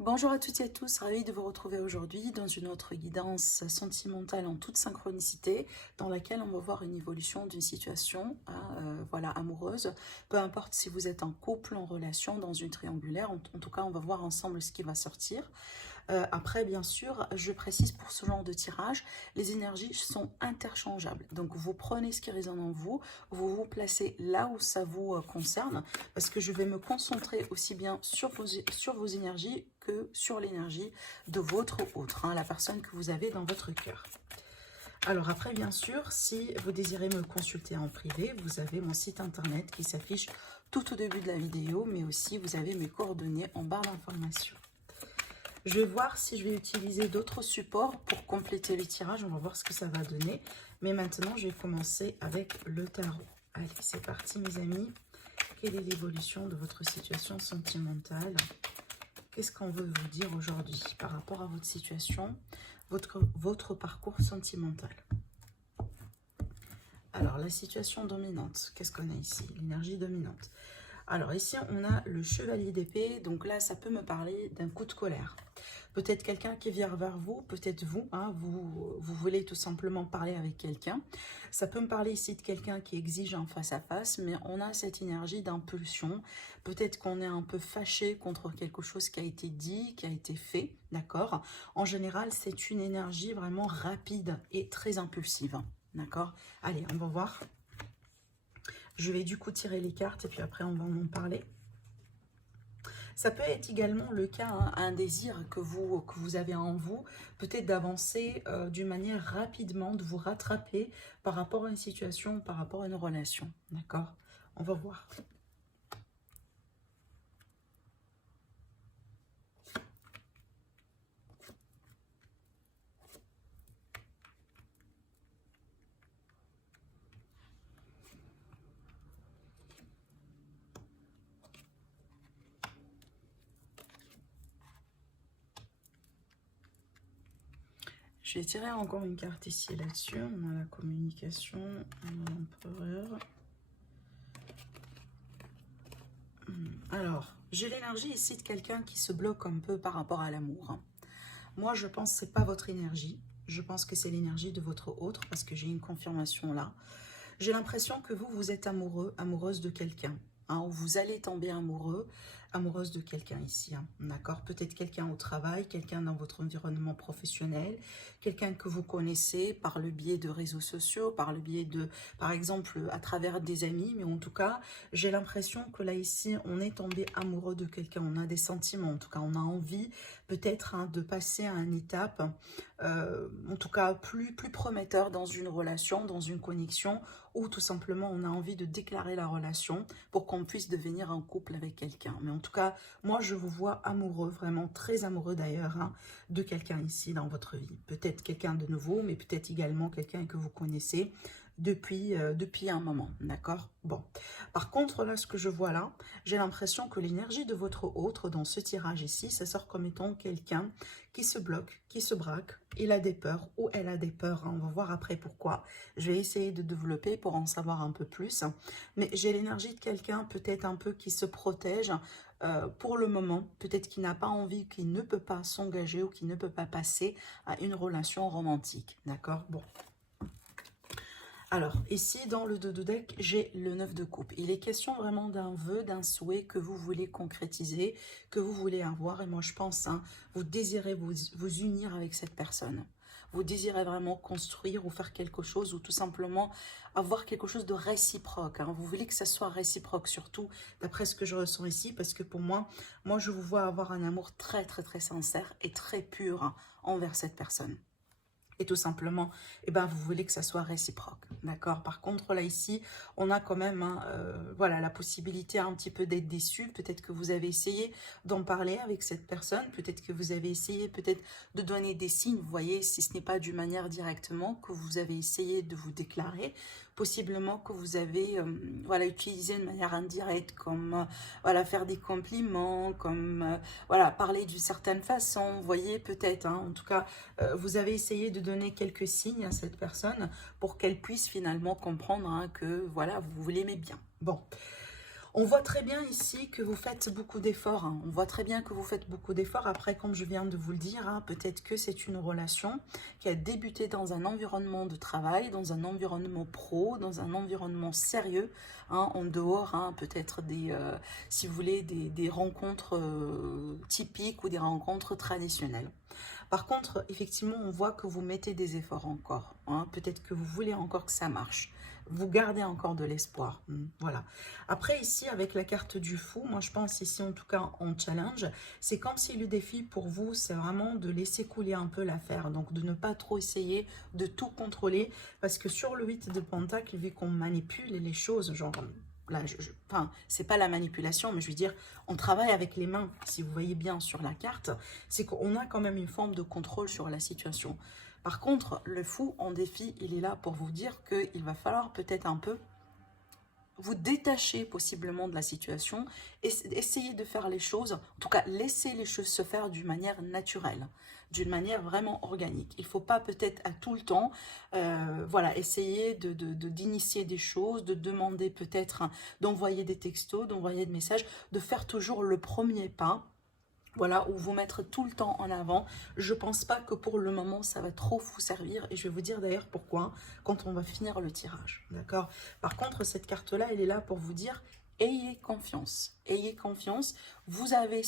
Bonjour à toutes et à tous, ravie de vous retrouver aujourd'hui dans une autre guidance sentimentale en toute synchronicité dans laquelle on va voir une évolution d'une situation voilà, amoureuse. Peu importe si vous êtes en couple, en relation, dans une triangulaire, en tout cas on va voir ensemble ce qui va sortir. Après, bien sûr, je précise pour ce genre de tirage, les énergies sont interchangeables. Donc, vous prenez ce qui résonne en vous, vous vous placez là où ça vous concerne, parce que je vais me concentrer aussi bien sur vos énergies que sur l'énergie de votre autre, la personne que vous avez dans votre cœur. Alors après, bien sûr, si vous désirez me consulter en privé, vous avez mon site internet qui s'affiche tout au début de la vidéo, mais aussi vous avez mes coordonnées en barre d'information. Je vais voir si je vais utiliser d'autres supports pour compléter le tirage. On va voir ce que ça va donner. Mais maintenant, je vais commencer avec le tarot. Allez, c'est parti mes amis. Quelle est l'évolution de votre situation sentimentale? Qu'est-ce qu'on veut vous dire aujourd'hui par rapport à votre situation, votre parcours sentimental? Alors, la situation dominante, qu'est-ce qu'on a ici? L'énergie dominante. Alors ici, on a le chevalier d'épée. Donc là, ça peut me parler d'un coup de colère. Peut-être quelqu'un qui vient vers vous, peut-être vous, vous voulez tout simplement parler avec quelqu'un. Ça peut me parler ici de quelqu'un qui exige en face à face, mais on a cette énergie d'impulsion. Peut-être qu'on est un peu fâché contre quelque chose qui a été dit, qui a été fait, d'accord? En général, c'est une énergie vraiment rapide et très impulsive, d'accord? Allez, on va voir. Je vais du coup tirer les cartes et puis après on va en parler. Ça peut être également le cas, un désir que vous avez en vous, peut-être d'avancer d'une manière rapidement, de vous rattraper par rapport à une situation, par rapport à une relation. D'accord? On va voir. Je vais tirer encore une carte ici là-dessus. On a la communication, on a l'empereur. Alors, j'ai l'énergie ici de quelqu'un qui se bloque un peu par rapport à l'amour. Moi, je pense que ce n'est pas votre énergie. Je pense que c'est l'énergie de votre autre parce que j'ai une confirmation là. J'ai l'impression que vous êtes amoureux, amoureuse de quelqu'un. Ou vous allez tomber amoureux, amoureuse de quelqu'un ici. D'accord? Peut-être quelqu'un au travail, quelqu'un dans votre environnement professionnel, quelqu'un que vous connaissez par le biais de réseaux sociaux, par le biais de, par exemple, à travers des amis. Mais en tout cas, j'ai l'impression que là, ici, on est tombé amoureux de quelqu'un. On a des sentiments, en tout cas, on a envie peut-être de passer à une étape, en tout cas, plus prometteur dans une relation, dans une connexion, ou tout simplement on a envie de déclarer la relation pour qu'on puisse devenir un couple avec quelqu'un. Mais en tout cas, moi je vous vois amoureux, vraiment très amoureux d'ailleurs, de quelqu'un ici dans votre vie. Peut-être quelqu'un de nouveau, mais peut-être également quelqu'un que vous connaissez depuis un moment, d'accord? Bon, par contre là, ce que je vois là, j'ai l'impression que l'énergie de votre autre dans ce tirage ici, ça sort comme étant quelqu'un qui se bloque, qui se braque, il a des peurs ou elle a des peurs, on va voir après pourquoi. Je vais essayer de développer pour en savoir un peu plus, mais j'ai l'énergie de quelqu'un peut-être un peu qui se protège pour le moment, peut-être qui n'a pas envie, qui ne peut pas s'engager ou qui ne peut pas passer à une relation romantique, d'accord? Bon. Alors, ici, dans le dos de deck, j'ai le 9 de coupe. Il est question vraiment d'un vœu, d'un souhait que vous voulez concrétiser, que vous voulez avoir. Et moi, je pense, vous désirez vous unir avec cette personne. Vous désirez vraiment construire ou faire quelque chose ou tout simplement avoir quelque chose de réciproque. Vous voulez que ça soit réciproque, surtout d'après ce que je ressens ici. Parce que pour moi, je vous vois avoir un amour très, très, très sincère et très pur envers cette personne. Et tout simplement, vous voulez que ça soit réciproque, d'accord? Par contre, là, ici, on a quand même voilà, la possibilité un petit peu d'être déçu. Peut-être que vous avez essayé d'en parler avec cette personne. Peut-être que vous avez essayé peut-être de donner des signes. Vous voyez, si ce n'est pas d'une manière directement, que vous avez essayé de vous déclarer. Possiblement que vous avez voilà, utilisé de manière indirecte, comme voilà, faire des compliments, comme voilà, parler d'une certaine façon. Vous voyez, peut-être, en tout cas, vous avez essayé de donner quelques signes à cette personne pour qu'elle puisse finalement comprendre que voilà, vous l'aimez bien. Bon, On voit très bien ici que vous faites beaucoup d'efforts. Hein. On voit très bien que vous faites beaucoup d'efforts. Après, comme je viens de vous le dire, hein, peut-être que c'est une relation qui a débuté dans un environnement de travail, dans un environnement pro, dans un environnement sérieux, hein, en dehors, hein, peut-être si vous voulez, des rencontres typiques ou des rencontres traditionnelles. Par contre, effectivement, on voit que vous mettez des efforts encore. Hein. Peut-être que vous voulez encore que ça marche. Vous gardez encore de l'espoir. Voilà. Après, ici, avec la carte du fou, moi, je pense ici, en tout cas, en challenge, c'est comme si le défi pour vous, c'est vraiment de laisser couler un peu l'affaire. Donc, de ne pas trop essayer de tout contrôler. Parce que sur le 8 de Pentacle, vu qu'on manipule les choses, genre... Là, enfin, c'est pas la manipulation, mais je veux dire, on travaille avec les mains, si vous voyez bien sur la carte, c'est qu'on a quand même une forme de contrôle sur la situation. Par contre, le fou en défi, il est là pour vous dire qu'il va falloir peut-être un peu vous détacher possiblement de la situation et essayer de faire les choses, en tout cas laisser les choses se faire d'une manière naturelle, d'une manière vraiment organique. Il ne faut pas peut-être à tout le temps voilà, essayer d'initier des choses, de demander peut-être d'envoyer des textos, d'envoyer des messages, de faire toujours le premier pas. Voilà, ou vous mettre tout le temps en avant. Je pense pas que pour le moment, ça va trop vous servir. Et je vais vous dire d'ailleurs pourquoi quand on va finir le tirage. D'accord? Par contre, cette carte-là, elle est là pour vous dire, ayez confiance. Ayez confiance. Vous avez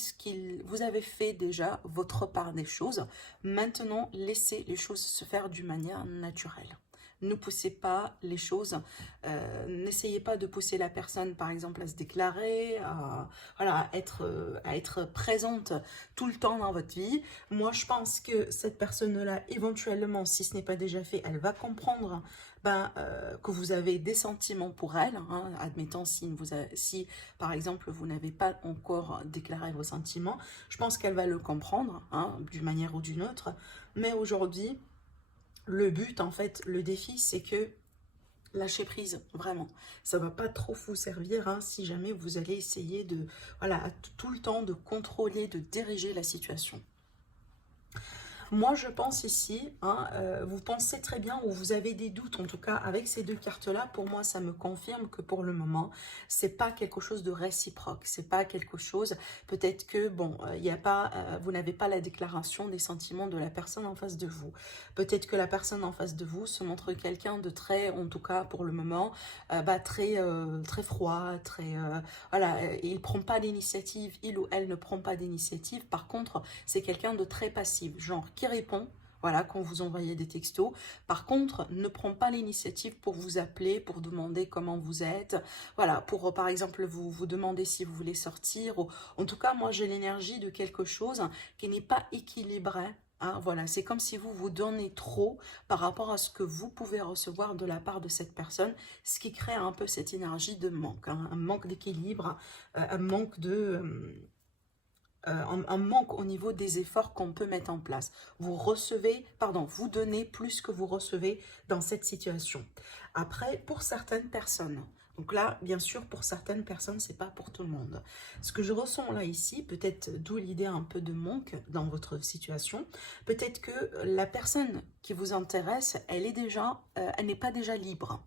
vous avez fait déjà votre part des choses. Maintenant, laissez les choses se faire d'une manière naturelle. Ne poussez pas les choses, n'essayez pas de pousser la personne par exemple à se déclarer, voilà, à être présente tout le temps dans votre vie. Moi je pense que cette personne-là éventuellement, si ce n'est pas déjà fait, elle va comprendre que vous avez des sentiments pour elle, hein, admettons si par exemple vous n'avez pas encore déclaré vos sentiments, je pense qu'elle va le comprendre hein, d'une manière ou d'une autre, mais aujourd'hui le but, en fait, le défi, c'est que lâchez prise, vraiment. Ça ne va pas trop vous servir hein, si jamais vous allez essayer de, voilà, tout le temps de contrôler, de diriger la situation. Moi, je pense ici, hein, vous pensez très bien ou vous avez des doutes, en tout cas, avec ces deux cartes-là, pour moi, ça me confirme que pour le moment, c'est pas quelque chose de réciproque, c'est pas quelque chose, peut-être que, bon, il a pas, vous n'avez pas la déclaration des sentiments de la personne en face de vous. Peut-être que la personne en face de vous se montre quelqu'un de très, en tout cas, pour le moment, très froid, voilà, il prend pas l'initiative, il ou elle ne prend pas d'initiative, par contre, c'est quelqu'un de très passif, genre qui répond, voilà, quand vous envoyez des textos. Par contre, ne prend pas l'initiative pour vous appeler, pour demander comment vous êtes, voilà, pour par exemple vous demander si vous voulez sortir. Ou, en tout cas, moi j'ai l'énergie de quelque chose qui n'est pas équilibré. Hein, voilà, c'est comme si vous vous donnez trop par rapport à ce que vous pouvez recevoir de la part de cette personne, ce qui crée un peu cette énergie de manque, hein, un manque d'équilibre, un manque de... un manque au niveau des efforts qu'on peut mettre en place. Vous vous donnez plus que vous recevez dans cette situation. Après, pour certaines personnes, donc là, bien sûr, pour certaines personnes, c'est pas pour tout le monde. Ce que je ressens là ici, peut-être d'où l'idée un peu de manque dans votre situation, peut-être que la personne qui vous intéresse, elle n'est pas déjà libre.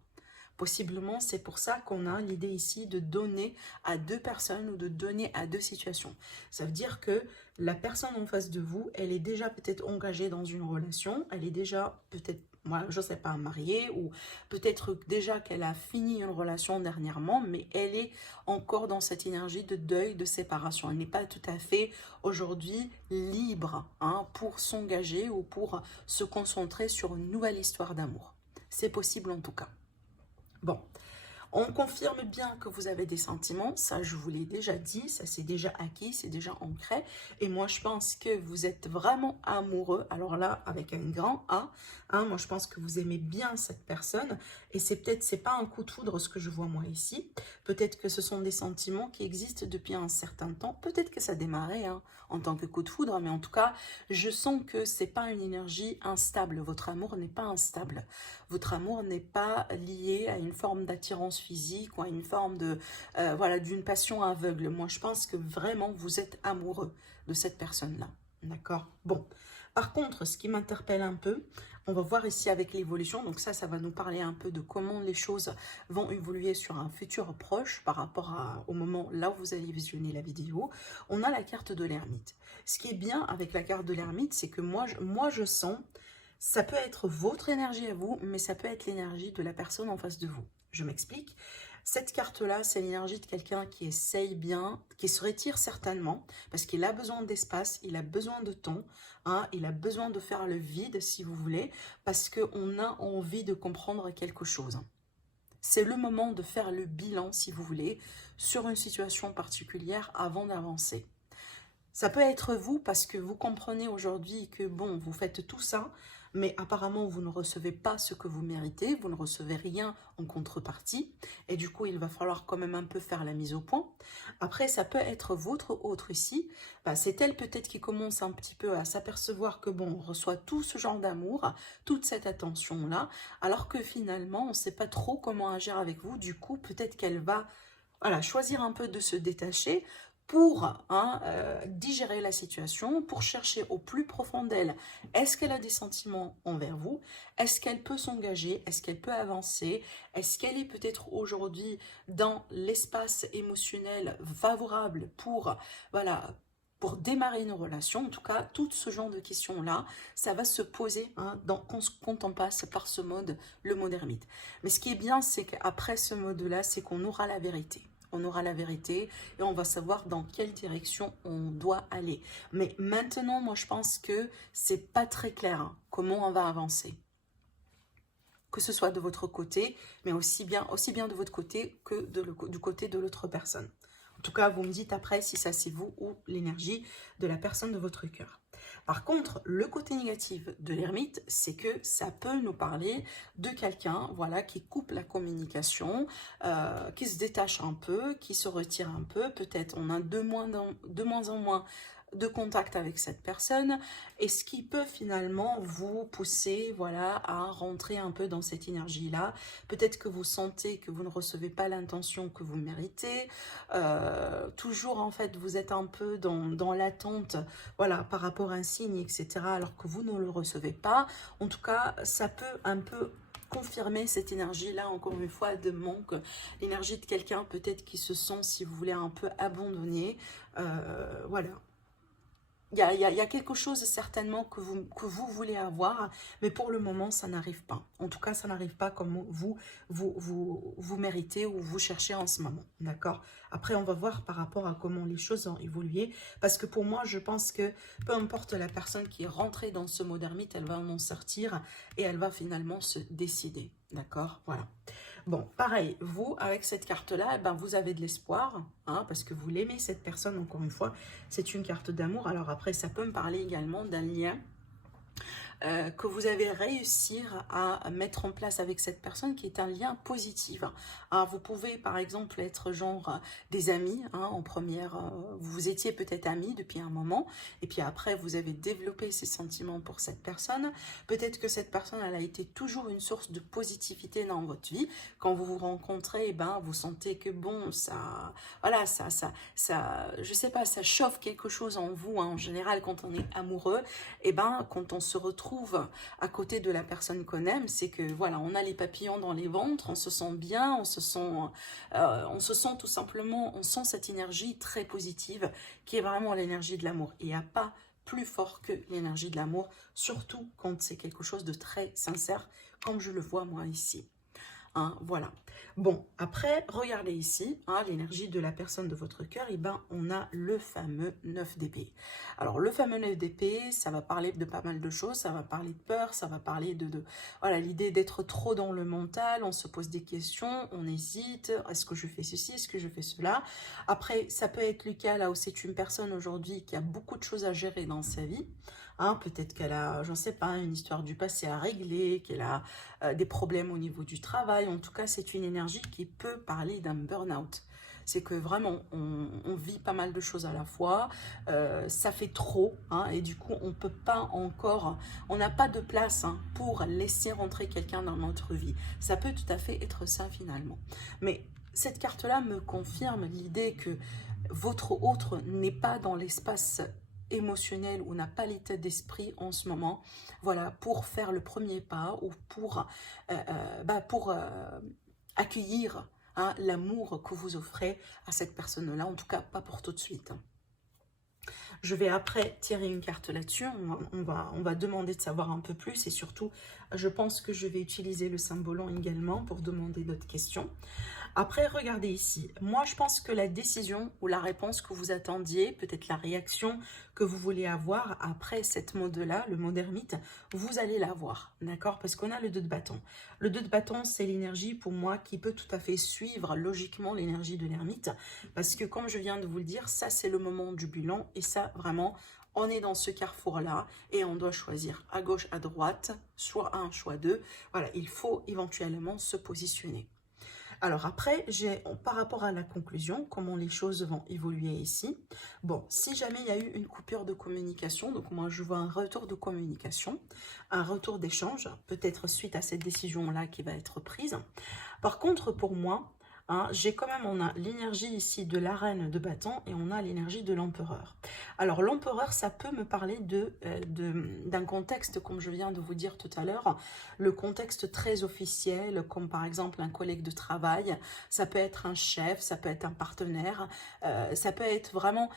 Possiblement, c'est pour ça qu'on a l'idée ici de donner à deux personnes ou de donner à deux situations. Ça veut dire que la personne en face de vous, elle est déjà peut-être engagée dans une relation, elle est déjà peut-être, moi je ne sais pas, mariée, ou peut-être déjà qu'elle a fini une relation dernièrement, mais elle est encore dans cette énergie de deuil, de séparation. Elle n'est pas tout à fait aujourd'hui libre hein, pour s'engager ou pour se concentrer sur une nouvelle histoire d'amour. C'est possible en tout cas. Bon, on confirme bien que vous avez des sentiments, ça je vous l'ai déjà dit, ça c'est déjà acquis, c'est déjà ancré. Et moi je pense que vous êtes vraiment amoureux, alors là avec un grand A, hein, moi je pense que vous aimez bien cette personne. Et c'est pas un coup de foudre ce que je vois moi ici, peut-être que ce sont des sentiments qui existent depuis un certain temps, peut-être que ça a démarré hein, en tant que coup de foudre, mais en tout cas je sens que c'est pas une énergie instable, votre amour n'est pas instable. Votre amour n'est pas lié à une forme d'attirance physique ou à une forme voilà, d'une passion aveugle. Moi, je pense que vraiment, vous êtes amoureux de cette personne-là. D'accord? Bon. Par contre, ce qui m'interpelle un peu, on va voir ici avec l'évolution. Donc ça va nous parler un peu de comment les choses vont évoluer sur un futur proche par rapport au moment là où vous allez visionner la vidéo. On a la carte de l'ermite. Ce qui est bien avec la carte de l'ermite, c'est que moi, je sens, ça peut être votre énergie à vous, mais ça peut être l'énergie de la personne en face de vous. Je m'explique. Cette carte-là, c'est l'énergie de quelqu'un qui essaye bien, qui se retire certainement, parce qu'il a besoin d'espace, il a besoin de temps, hein, il a besoin de faire le vide, si vous voulez, parce qu'on a envie de comprendre quelque chose. C'est le moment de faire le bilan, si vous voulez, sur une situation particulière avant d'avancer. Ça peut être vous parce que vous comprenez aujourd'hui que bon, vous faites tout ça, mais apparemment vous ne recevez pas ce que vous méritez, vous ne recevez rien en contrepartie, et du coup il va falloir quand même un peu faire la mise au point. Après, ça peut être votre autre ici, c'est elle peut-être qui commence un petit peu à s'apercevoir que bon, on reçoit tout ce genre d'amour, toute cette attention-là, alors que finalement on ne sait pas trop comment agir avec vous, du coup peut-être qu'elle va voilà, choisir un peu de se détacher pour digérer la situation, pour chercher au plus profond d'elle, est-ce qu'elle a des sentiments envers vous? Est-ce qu'elle peut s'engager? Est-ce qu'elle peut avancer? Est-ce qu'elle est peut-être aujourd'hui dans l'espace émotionnel favorable pour, voilà, pour démarrer une relation? En tout cas, tout ce genre de questions-là, ça va se poser quand on passe par ce mode, le mode ermite. Mais ce qui est bien, c'est qu'après ce mode-là, c'est qu'on aura la vérité. On aura la vérité et on va savoir dans quelle direction on doit aller. Mais maintenant, moi, je pense que c'est pas très clair comment on va avancer. Que ce soit de votre côté, mais aussi bien de votre côté que du côté de l'autre personne. En tout cas, vous me dites après si ça c'est vous ou l'énergie de la personne de votre cœur. Par contre, le côté négatif de l'ermite, c'est que ça peut nous parler de quelqu'un voilà, qui coupe la communication, qui se détache un peu, qui se retire un peu. Peut-être on a de moins en moins de contact avec cette personne, et ce qui peut finalement vous pousser voilà, à rentrer un peu dans cette énergie-là. Peut-être que vous sentez que vous ne recevez pas l'intention que vous méritez, toujours en fait vous êtes un peu dans l'attente voilà, par rapport à un signe, etc., alors que vous ne le recevez pas. En tout cas, ça peut un peu confirmer cette énergie-là, encore une fois, de manque, l'énergie de quelqu'un peut-être qui se sent, si vous voulez, un peu abandonné, voilà. Il y a quelque chose certainement que vous voulez avoir, mais pour le moment, ça n'arrive pas. En tout cas, ça n'arrive pas comme vous méritez ou vous cherchez en ce moment. D'accord? Après, on va voir par rapport à comment les choses ont évolué. Parce que pour moi, je pense que peu importe la personne qui est rentrée dans ce mode ermite, elle va en sortir et elle va finalement se décider. D'accord? Voilà. Bon, pareil, vous, avec cette carte-là, eh ben, vous avez de l'espoir, hein, parce que vous l'aimez, cette personne, encore une fois, c'est une carte d'amour. Alors après, ça peut me parler également d'un lien que vous avez réussi à mettre en place avec cette personne qui est un lien positif. Hein, vous pouvez par exemple être genre des amis, hein, en première, vous étiez peut-être amis depuis un moment et puis après vous avez développé ces sentiments pour cette personne. Peut-être que cette personne elle a été toujours une source de positivité dans votre vie. Quand vous vous rencontrez, eh ben, vous sentez que bon, ça, voilà, je sais pas, ça chauffe quelque chose en vous. Hein. En général, quand on est amoureux, eh ben, quand on se retrouve à côté de la personne qu'on aime, c'est que voilà, on a les papillons dans les ventres, on se sent bien, on se sent tout simplement, on sent cette énergie très positive qui est vraiment l'énergie de l'amour. Il n'y a pas plus fort que l'énergie de l'amour, surtout quand c'est quelque chose de très sincère, comme je le vois moi ici. Hein, voilà. Bon, après, regardez ici, hein, l'énergie de la personne de votre cœur, et ben, on a le fameux 9 d'épée. Alors, le fameux 9 d'épée, ça va parler de pas mal de choses, ça va parler de peur, ça va parler voilà, l'idée d'être trop dans le mental, on se pose des questions, on hésite, est-ce que je fais ceci, est-ce que je fais cela? Après, ça peut être le cas là où c'est une personne aujourd'hui qui a beaucoup de choses à gérer dans sa vie. Hein, peut-être qu'elle a, j'en sais pas, une histoire du passé à régler, qu'elle a des problèmes au niveau du travail. En tout cas, c'est une énergie qui peut parler d'un burn-out. C'est que vraiment, on vit pas mal de choses à la fois, ça fait trop, hein, et du coup, on peut pas encore, on n'a pas de place hein, pour laisser rentrer quelqu'un dans notre vie. Ça peut tout à fait être ça finalement. Mais cette carte-là me confirme l'idée que votre autre n'est pas dans l'espace émotionnel ou n'a pas l'état d'esprit en ce moment, voilà, pour faire le premier pas ou pour accueillir hein, l'amour que vous offrez à cette personne-là, en tout cas pas pour tout de suite. Je vais après tirer une carte là-dessus, on va demander de savoir un peu plus et surtout, je pense que je vais utiliser le symbolon également pour demander d'autres questions. Après, regardez ici. Moi, je pense que la décision ou la réponse que vous attendiez, peut-être la réaction que vous voulez avoir après cette mode-là, le mot d'ermite, vous allez l'avoir, d'accord? Parce qu'on a le 2 de bâton. Le 2 de bâton, c'est l'énergie pour moi qui peut tout à fait suivre logiquement l'énergie de l'ermite. Parce que comme je viens de vous le dire, ça c'est le moment du bilan et ça vraiment... On est dans ce carrefour-là et on doit choisir à gauche, à droite, choix 1, choix 2. Voilà, il faut éventuellement se positionner. Alors après, par rapport à la conclusion, comment les choses vont évoluer ici. Bon, si jamais il y a eu une coupure de communication, donc moi je vois un retour de communication, un retour d'échange, peut-être suite à cette décision-là qui va être prise. Par contre, pour moi, hein, j'ai quand même, on a l'énergie ici de la reine de bâton et on a l'énergie de l'empereur. Alors l'empereur, ça peut me parler d'un contexte, comme je viens de vous dire tout à l'heure, le contexte très officiel, comme par exemple un collègue de travail, ça peut être un chef, ça peut être un partenaire, ça peut être vraiment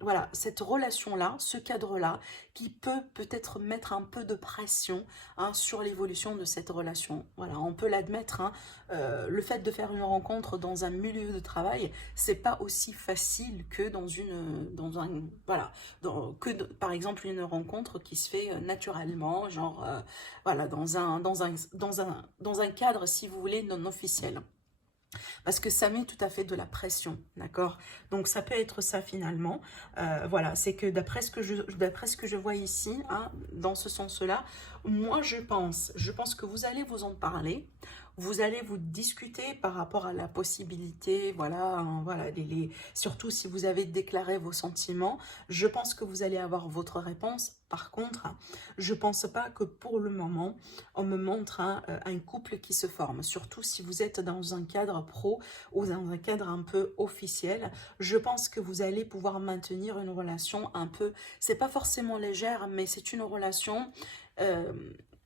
voilà, cette relation-là, ce cadre-là, qui peut-être mettre un peu de pression hein, sur l'évolution de cette relation. Voilà, on peut l'admettre, hein, le fait de faire une rencontre dans un milieu de travail, c'est pas aussi facile que par exemple une rencontre qui se fait naturellement, genre voilà, dans un cadre, si vous voulez, non officiel. Parce que ça met tout à fait de la pression, d'accord? Donc ça peut être ça finalement. Voilà, c'est que d'après ce que je vois ici, hein, dans ce sens-là, moi je pense que vous allez vous en parler. Vous allez vous discuter par rapport à la possibilité, voilà, hein, voilà, surtout si vous avez déclaré vos sentiments, je pense que vous allez avoir votre réponse. Par contre, je pense pas que pour le moment, on me montre un couple qui se forme, surtout si vous êtes dans un cadre pro ou dans un cadre un peu officiel. Je pense que vous allez pouvoir maintenir une relation un peu, c'est pas forcément légère, mais c'est une relation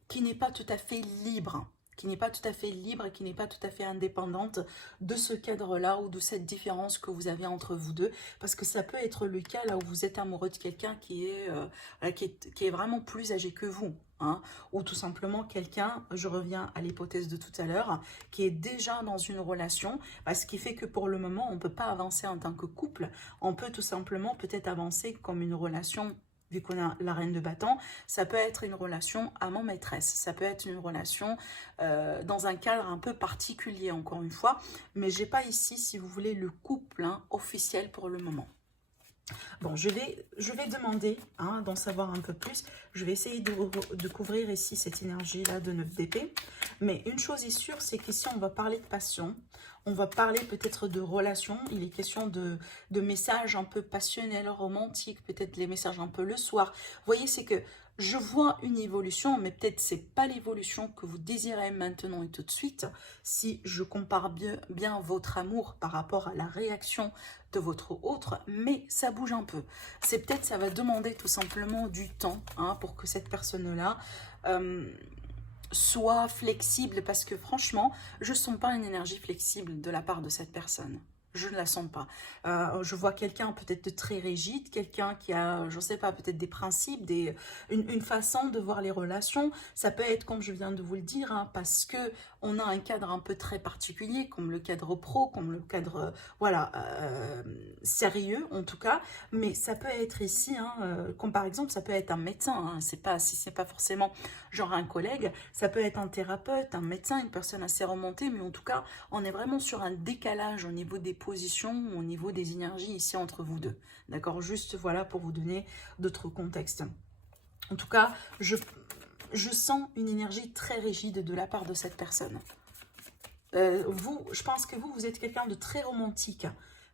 qui n'est pas tout à fait libre, qui n'est pas tout à fait libre et qui n'est pas tout à fait indépendante de ce cadre-là ou de cette différence que vous avez entre vous deux. Parce que ça peut être le cas là où vous êtes amoureux de quelqu'un qui est vraiment plus âgé que vous. Hein, ou tout simplement quelqu'un, je reviens à l'hypothèse de tout à l'heure, qui est déjà dans une relation, ce qui fait que pour le moment, on ne peut pas avancer en tant que couple. On peut tout simplement peut-être avancer comme une relation. Vu qu'on a la reine de bâton, ça peut être une relation amant-maîtresse, ça peut être une relation dans un cadre un peu particulier, encore une fois, mais j'ai pas ici, si vous voulez, le couple hein, officiel pour le moment. Bon, je vais demander hein, d'en savoir un peu plus. Je vais essayer de couvrir ici cette énergie-là de 9 d'épée. Mais une chose est sûre, c'est qu'ici, on va parler de passion. On va parler peut-être de relations. Il est question de messages un peu passionnels, romantiques. Peut-être les messages un peu le soir. Vous voyez, c'est que je vois une évolution, mais peut-être c'est pas l'évolution que vous désirez maintenant et tout de suite. Si je compare bien votre amour par rapport à la réaction de votre autre, mais ça bouge un peu. C'est peut-être, ça va demander tout simplement du temps hein, pour que cette personne-là soit flexible, parce que franchement, je ne sens pas une énergie flexible de la part de cette personne. Je ne la sens pas. Je vois quelqu'un peut-être de très rigide, quelqu'un qui a, je ne sais pas, peut-être des principes, une façon de voir les relations. Ça peut être, comme je viens de vous le dire, hein, parce que on a un cadre un peu très particulier, comme le cadre pro, comme le cadre, voilà, sérieux en tout cas. Mais ça peut être ici, hein, comme par exemple, ça peut être un médecin. Hein, si c'est pas forcément genre un collègue, ça peut être un thérapeute, un médecin, une personne assez remontée, mais en tout cas, on est vraiment sur un décalage au niveau des positions, au niveau des énergies ici entre vous deux. D'accord? Juste voilà pour vous donner d'autres contextes. En tout cas, je sens une énergie très rigide de la part de cette personne. Je pense que vous êtes quelqu'un de très romantique.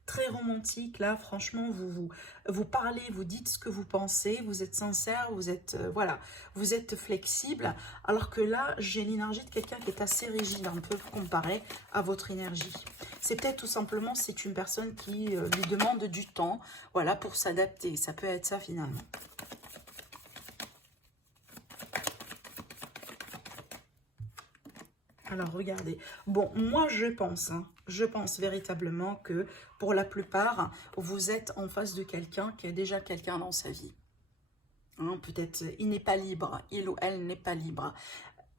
très romantique. Là, franchement, vous parlez, vous dites ce que vous pensez, vous êtes sincère, vous êtes, voilà, vous êtes flexible. Alors que là, j'ai l'énergie de quelqu'un qui est assez rigide, un peu comparé à votre énergie. C'est peut-être tout simplement, c'est une personne qui lui demande du temps, voilà, pour s'adapter. Ça peut être ça finalement. Alors, regardez. Bon, moi, je pense véritablement que pour la plupart, vous êtes en face de quelqu'un qui a déjà quelqu'un dans sa vie. Hein, peut-être il n'est pas libre, il ou elle n'est pas libre.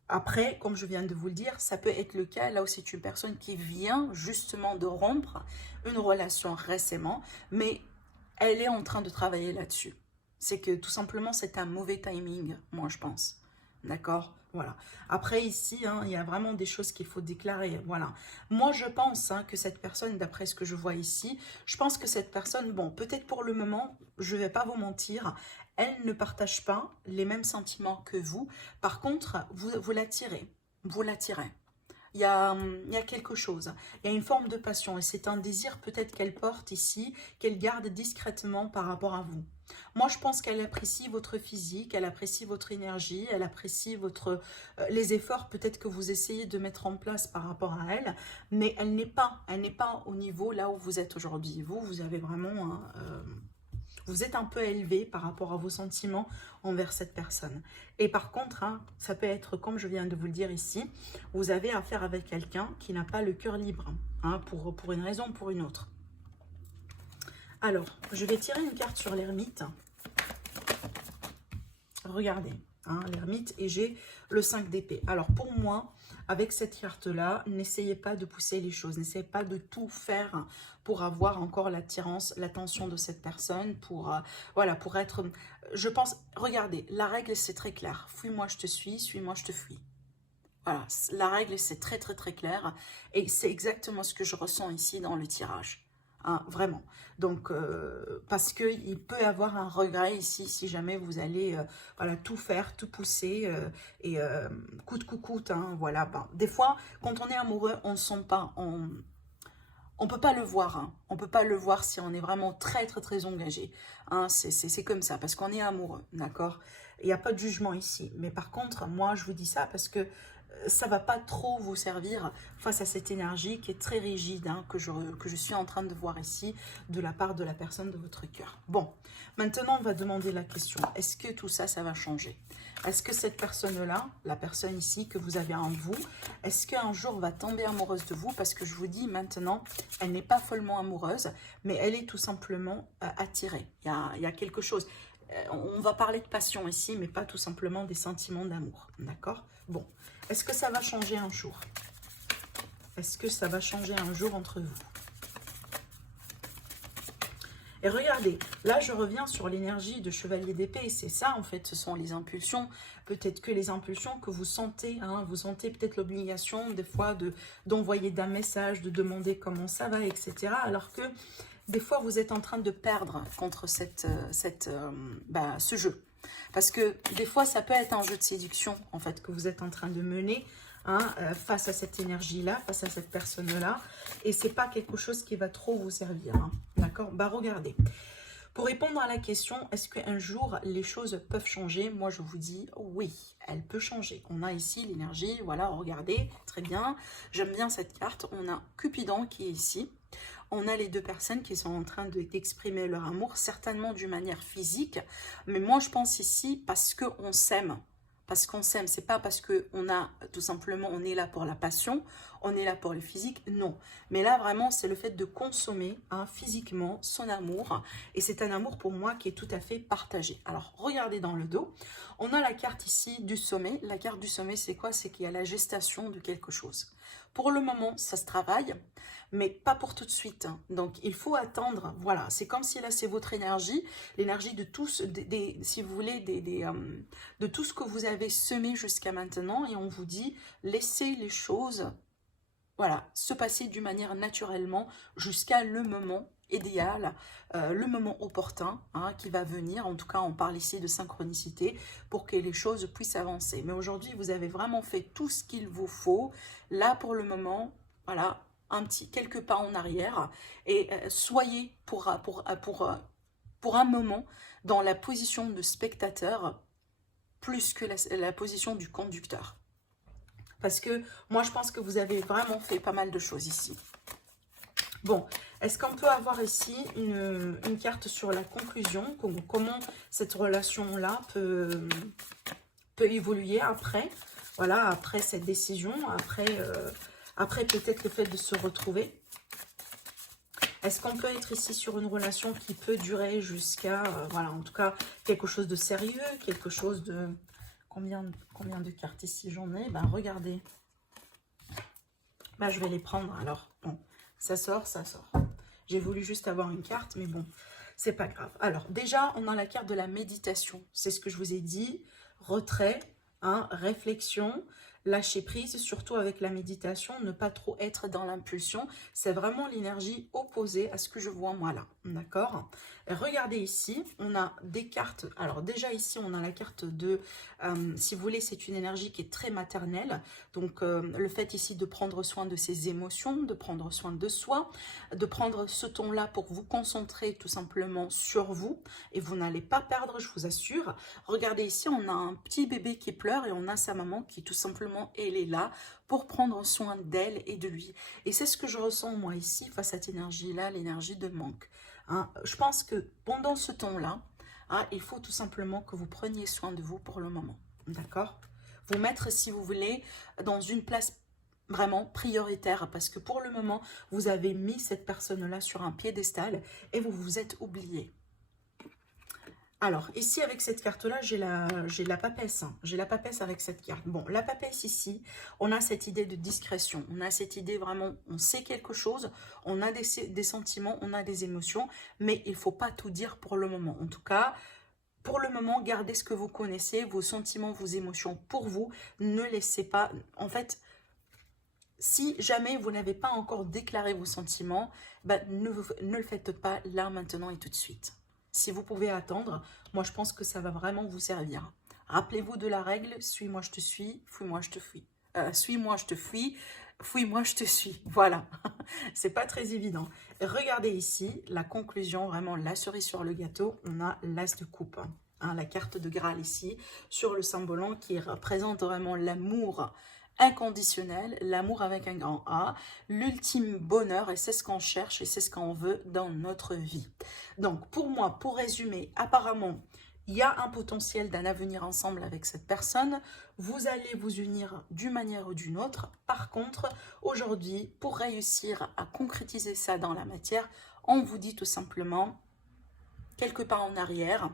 Après, comme je viens de vous le dire, ça peut être le cas là où c'est une personne qui vient justement de rompre une relation récemment, mais elle est en train de travailler là-dessus. C'est que tout simplement, c'est un mauvais timing, moi je pense. D'accord? Voilà. Après ici, hein, il y a vraiment des choses qu'il faut déclarer. Voilà. Moi je pense que cette personne, d'après ce que je vois ici, je pense que cette personne, bon, peut-être pour le moment, je ne vais pas vous mentir, elle ne partage pas les mêmes sentiments que vous. Par contre, vous l'attirez. Vous l'attirez. Il y a quelque chose, il y a une forme de passion et c'est un désir peut-être qu'elle porte ici, qu'elle garde discrètement par rapport à vous. Moi, je pense qu'elle apprécie votre physique, elle apprécie votre énergie, elle apprécie les efforts peut-être que vous essayez de mettre en place par rapport à elle, mais elle n'est pas au niveau là où vous êtes aujourd'hui. Vous avez vraiment vous êtes un peu élevé par rapport à vos sentiments envers cette personne. Et par contre, ça peut être, comme je viens de vous le dire ici, vous avez affaire avec quelqu'un qui n'a pas le cœur libre, pour une raison ou pour une autre. Alors, je vais tirer une carte sur l'ermite. Regardez, l'ermite, et j'ai le 5 d'épée. Alors, pour moi, avec cette carte-là, n'essayez pas de pousser les choses, n'essayez pas de tout faire pour avoir encore l'attirance, l'attention de cette personne, voilà, pour être... Je pense, regardez, la règle, c'est très clair. Fuis-moi, je te suis, suis-moi, je te fuis. Voilà, la règle, c'est très, très, très clair. Et c'est exactement ce que je ressens ici dans le tirage. Vraiment. Donc, parce qu'il peut y avoir un regret ici si jamais vous allez voilà, tout faire, tout pousser et coûte que coûte. Voilà. Des fois, quand on est amoureux, on ne sent pas, on peut pas le voir. On peut pas le voir si on est vraiment très, très, très engagé. C'est comme ça, parce qu'on est amoureux, d'accord? Il n'y a pas de jugement ici. Mais par contre, moi, je vous dis ça parce que ça va pas trop vous servir face à cette énergie qui est très rigide, que je suis en train de voir ici de la part de la personne de votre cœur. Bon, maintenant on va demander la question, est-ce que tout ça, ça va changer? Est-ce que cette personne-là, la personne ici que vous avez en vous, est-ce qu'un jour va tomber amoureuse de vous? Parce que je vous dis maintenant, elle n'est pas follement amoureuse, mais elle est tout simplement attirée. Il y a quelque chose. On va parler de passion ici, mais pas tout simplement des sentiments d'amour, d'accord? Bon, est-ce que ça va changer un jour? Est-ce que ça va changer un jour entre vous? Et regardez, là je reviens sur l'énergie de chevalier d'épée, c'est ça en fait, ce sont les impulsions, peut-être que les impulsions que vous sentez, vous sentez peut-être l'obligation des fois d'envoyer d'un message, de demander comment ça va, etc. Alors que des fois vous êtes en train de perdre contre ce jeu. Parce que des fois ça peut être un jeu de séduction en fait que vous êtes en train de mener, face à cette énergie-là, face à cette personne-là. Et c'est pas quelque chose qui va trop vous servir. D'accord? Regardez. Pour répondre à la question, est-ce qu'un jour les choses peuvent changer? Moi, je vous dis oui, elle peut changer. On a ici l'énergie, voilà, regardez, très bien. J'aime bien cette carte. On a Cupidon qui est ici. On a les deux personnes qui sont en train d'exprimer leur amour, certainement d'une manière physique. Mais moi, je pense ici parce qu'on s'aime. Parce qu'on s'aime, c'est pas parce qu'on a tout simplement, on est là pour la passion, on est là pour le physique, non. Mais là vraiment, c'est le fait de consommer physiquement son amour. Et c'est un amour pour moi qui est tout à fait partagé. Alors, regardez dans le dos, on a la carte ici du sommet. La carte du sommet, c'est quoi? C'est qu'il y a la gestation de quelque chose. Pour le moment, ça se travaille, mais pas pour tout de suite. Donc, il faut attendre. Voilà, c'est comme si là, c'est votre énergie, l'énergie de tous, si vous voulez, de tout ce que vous avez semé jusqu'à maintenant. Et on vous dit, laissez les choses, voilà, se passer d'une manière naturellement jusqu'à le moment idéal, le moment opportun qui va venir. En tout cas, on parle ici de synchronicité pour que les choses puissent avancer. Mais aujourd'hui, vous avez vraiment fait tout ce qu'il vous faut. Là, pour le moment, voilà, quelques pas en arrière et soyez pour un moment dans la position de spectateur plus que la position du conducteur. Parce que moi, je pense que vous avez vraiment fait pas mal de choses ici. Bon, est-ce qu'on peut avoir ici une carte sur la conclusion, comment cette relation-là peut évoluer après, voilà, après cette décision, après peut-être le fait de se retrouver. Est-ce qu'on peut être ici sur une relation qui peut durer jusqu'à, voilà, en tout cas, quelque chose de sérieux, quelque chose de... Combien de cartes ici j'en ai? Ben, regardez. Ben, je vais les prendre, alors. Bon, ça sort, ça sort. J'ai voulu juste avoir une carte, mais bon, c'est pas grave. Alors, déjà, on a la carte de la méditation. C'est ce que je vous ai dit. Retrait, hein, réflexion, lâcher prise, surtout avec la méditation, ne pas trop être dans l'impulsion. C'est vraiment l'énergie opposée à ce que je vois moi là, d'accord? Regardez ici, on a des cartes. Alors déjà ici, on a la carte de, si vous voulez, c'est une énergie qui est très maternelle. Donc le fait ici de prendre soin de ses émotions, de prendre soin de soi, de prendre ce temps-là pour vous concentrer tout simplement sur vous. Et vous n'allez pas perdre, je vous assure. Regardez ici, on a un petit bébé qui pleure et on a sa maman qui tout simplement, elle est là pour prendre soin d'elle et de lui. Et c'est ce que je ressens moi ici face à cette énergie-là, l'énergie de manque. Hein, je pense que pendant ce temps-là, hein, il faut tout simplement que vous preniez soin de vous pour le moment. D'accord? Vous mettre, si vous voulez, dans une place vraiment prioritaire parce que pour le moment, vous avez mis cette personne-là sur un piédestal et vous vous êtes oublié. Alors, ici, avec cette carte-là, j'ai la papesse. Hein. J'ai la papesse avec cette carte. Bon, la papesse ici, on a cette idée de discrétion. On a cette idée vraiment, on sait quelque chose, on a des sentiments, on a des émotions, mais il ne faut pas tout dire pour le moment. En tout cas, pour le moment, gardez ce que vous connaissez, vos sentiments, vos émotions pour vous. Ne laissez pas... En fait, si jamais vous n'avez pas encore déclaré vos sentiments, ben, ne le faites pas là, maintenant et tout de suite. Si vous pouvez attendre, moi je pense que ça va vraiment vous servir. Rappelez-vous de la règle, suis-moi je te suis, fuis-moi je te fuis. Suis-moi je te fuis, fuis-moi je te suis. Voilà, c'est pas très évident. Regardez ici, la conclusion, vraiment la cerise sur le gâteau, on a l'as de coupe. Hein, la carte de Graal ici, sur le symbolant qui représente vraiment l'amour inconditionnel, l'amour avec un grand A, l'ultime bonheur, et c'est ce qu'on cherche et c'est ce qu'on veut dans notre vie. Donc pour moi, pour résumer, apparemment, il y a un potentiel d'un avenir ensemble avec cette personne, vous allez vous unir d'une manière ou d'une autre. Par contre, aujourd'hui, pour réussir à concrétiser ça dans la matière, on vous dit tout simplement, quelques pas en arrière,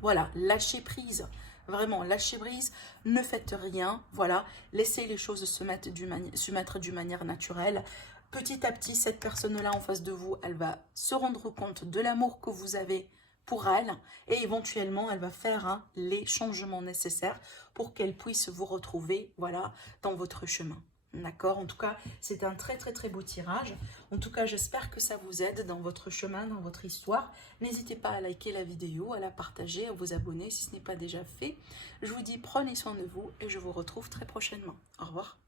voilà, lâchez prise. Vraiment, lâchez prise, ne faites rien, voilà, laissez les choses se mettre d'une manière naturelle. Petit à petit, cette personne-là en face de vous, elle va se rendre compte de l'amour que vous avez pour elle et éventuellement, elle va faire les changements nécessaires pour qu'elle puisse vous retrouver, voilà, dans votre chemin. D'accord? En tout cas, c'est un très très très beau tirage. En tout cas, j'espère que ça vous aide dans votre chemin, dans votre histoire. N'hésitez pas à liker la vidéo, à la partager, à vous abonner si ce n'est pas déjà fait. Je vous dis prenez soin de vous et je vous retrouve très prochainement. Au revoir.